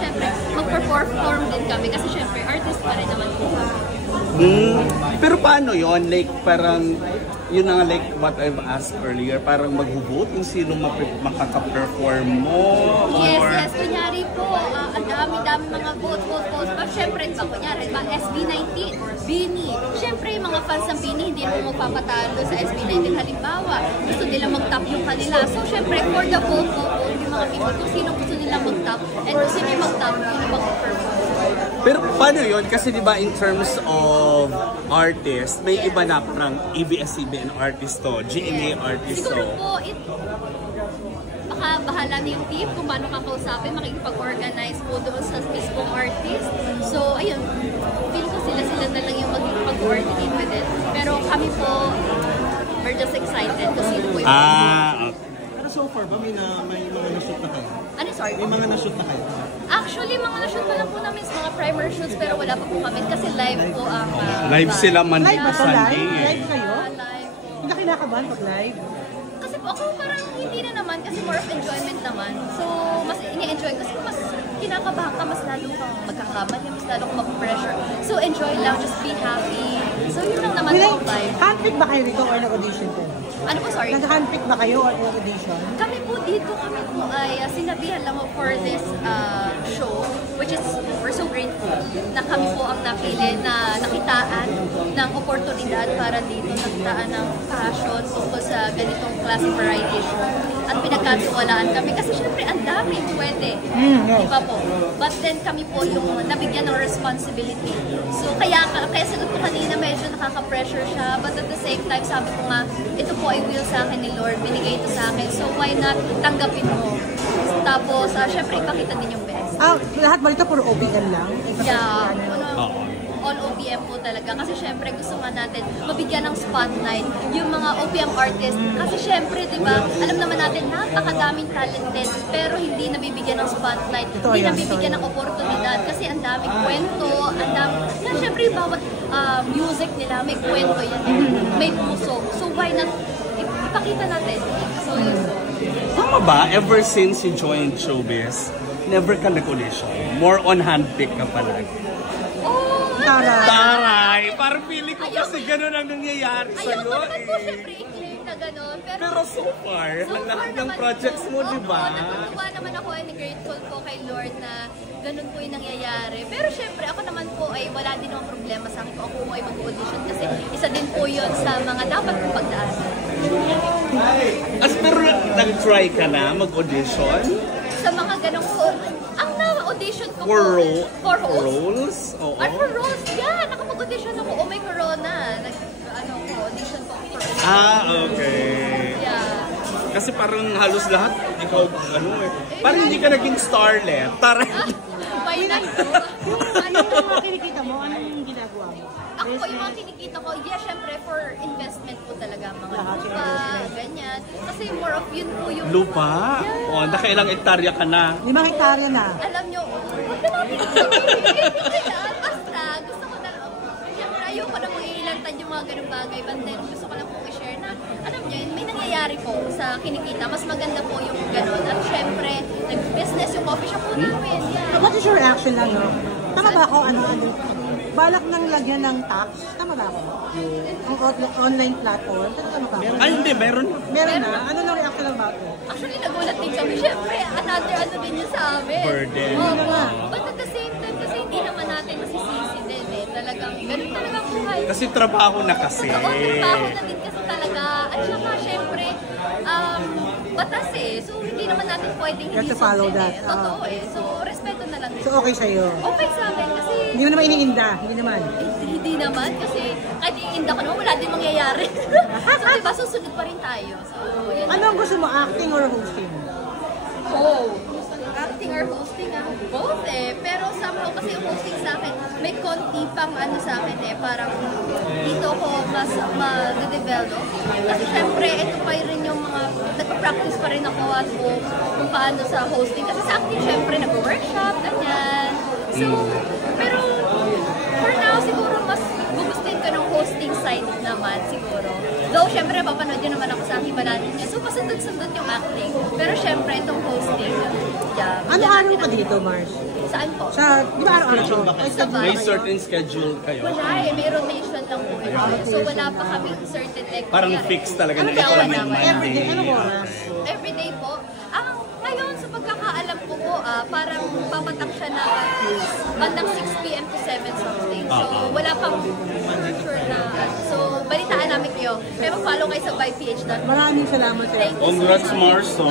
syempre, mag-perform din kami. Kasi syempre, artist pa rin naman po. Pero paano yon? Like, parang, yun na like what I've asked earlier, parang mag-vote kung sino makaka-perform mo? Yes. Kunyari po, ang dami-dami mga votes. But syempre, kunyari, SB19, Bini. Syempre, yung mga fans ng Bini, hindi mo magpapatalo sa SB19. Halimbawa, gusto nila mag-top yung kanila. So, syempre, for the vote, yung mga people, kung sino gusto nila mag-top, and kung sino yung mag-top, yun yung mag-perform. Pero paano yun? Kasi diba in terms of artist, may iba na parang ABS-CBN artist to, GMA artist to. Siguro po, baka bahala na yung team kung paano kakausapin, makikipag-organize po doon sa mismong artist. So, ayun, feel ko sila na lang yung makikipag-coordinate with it. Pero kami po, we're just excited kasi sino po yung okay. Pero so far ba may mga na-shoot na kayo? Ano, sorry? May mga na-shoot na kayo? Actually, mga na-shoot pa lang po namin sa mga primer shoots pero wala pa po kami kasi live po ang... live sila Monday Live to ba to? Sunday. Live kayo? Live po. Hindi ka kinakabahan pag live? Kasi po ako parang hindi na naman kasi more of enjoyment naman. So, mas ini-enjoy kasi mas kinakabahan ka, mas lalo kang magkakamali, mas lalo kang mag-pressure. So, enjoy lang, just be happy. So, yun lang naman po live. Handpick ba kayo rito or nag-audition po? Ano po, sorry? Nag-handpick ba kayo or nag-audition? Kami po ay sinabihan lang for this show, which is we're so grateful na kami po ang napili na nakitaan ng oportunidad para dito, nakitaan ng passion tungkol sa ganitong klase variety show. At pinagkatiwalaan kami kasi syempre ang dami pwede. Di ba po? But then kami po yung nabigyan ng responsibility. So kaya sagot ko kanina medyo nakaka-pressure siya, but at the same time sabi ko nga, ito po ay will sa akin ni Lord, binigay ito sa akin. So why not tanggapin mo? Tapos syempre ipakita din yung best. Lahat ba dito puro OPM lang? Yeah. All OPM po talaga. Kasi syempre gusto nga natin mabigyan ng spotlight yung mga OPM artists. Kasi syempre, di ba, alam naman natin napakadaming talented pero hindi nabibigyan ng spotlight. Hindi nabibigyan ng oportunidad kasi ang daming kwento, ang daming... Kaya syempre, bawat music nila may kwento yan. May puso. So why not ipakita natin? So yun po. Tama ba? Ever since you joined showbiz, never ka nag-audition? More on handpick ka palagi? Taray! Parang feeling ko kasi gano'n ang nangyayari sa'yo. Ayoko naman po syempre i-claim na gano'n. Pero so far, ang lahat ng projects mo, di ba? Natutuwa naman ako and grateful po kay Lord na ganun po yung nangyayari. Pero syempre, ako naman po ay wala din akong problema sa akin kung ako po ay mag-audition kasi isa din po yun sa mga dapat kong pagdaanan. Pero nag-try ka na mag-audition? Sa mga ganong ang na-audition ko for roles? Roles? Oo. For roles? Yeah, nakapag-audition ako. Oh, may corona. Audition ko for roles. Okay. Yeah. Kasi parang halos lahat, ikaw, parang hindi ka naging starlet. By night po. Ano yung mga kinikita mo? Ano yung ginagawa mo? Ako po, yung mga kinikita ko, syempre for investment po talaga. Mga lupa, ganyan. Kasi more of yun po yung... Lupa? Yeah. O, nakailang hektarya ka na? 5 hektarya na. Alam nyo, huwag na natin sabihin. Basta, gusto ko na, syempre ayoko na mong iilantad yung mga ganung bagay. But then, gusto ko lang pong i-share na, alam nyo, may nangyayari po sa kinikita. Mas maganda po yung ganun. At syempre, nag-business yung coffee shop po namin. Yeah. What is your reaction lang, no? Tama ba ako, balak nang lagyan ng tax? Tama ba ako? Ang online platform? Tama ba ako? Ay, hindi, meron. Meron na? Ano lang reaction lang ba ako? Actually, nagulat din kami. Syempre, another din yun sa amin. Burden. Oo. But at the same time, kasi hindi naman natin masisisi din eh. Talagang, ganun talaga buhay. Kasi trabaho na kasi. Oo, trabaho na din kasi talaga. At saka, syempre, batas eh. So, hindi naman natin pwedeng You have to follow that. Eh. Totoo eh. So, respeto na lang. So, okay sa'yo? Okay sa akin kasi... Hindi mo naman iniinda? Hindi naman? Hindi naman kasi kahit iinda ko naman, wala din mangyayari. So, diba, susunod pa rin tayo. So, yun. Ano ang gusto mo? Acting or hosting? Acting or hosting, both eh. Pero somehow kasi yung hosting sa akin, may konti pang sa akin eh. Parang dito ko mas ma-develop. Kasi syempre, ito pa rin yung mga, nagpa-practice pa rin ako at kung paano sa hosting. Kasi sa acting, syempre, nag-workshop, ganyan. So, pero for now, siguro mas gugustuhin ko ng hosting side naman, siguro. Though, syempre, papanood yun naman ako sa aking banatin niya. So, pasundot-sundot yung acting. Pero, syempre, itong hosting, yeah. Ano araw ka dito, Mars? Saan po? Sa, di ba araw-araw show? Sa May bahay. certain schedule kayo? Wala eh, may rotation lang po. So wala pa kami certain Parang fixed talaga na ito lang yung Everyday, Monday. anong oras? Everyday po. Ngayon, sa pagkakaalam ko po, parang papatak siya na bandang 6 p.m. to 7 something. So, wala pang sure na. So, balitaan namin kayo. Kaya mag-follow kayo sa byph.com. Maraming salamat sa'yo. Thank you so Congrats, much. Marso.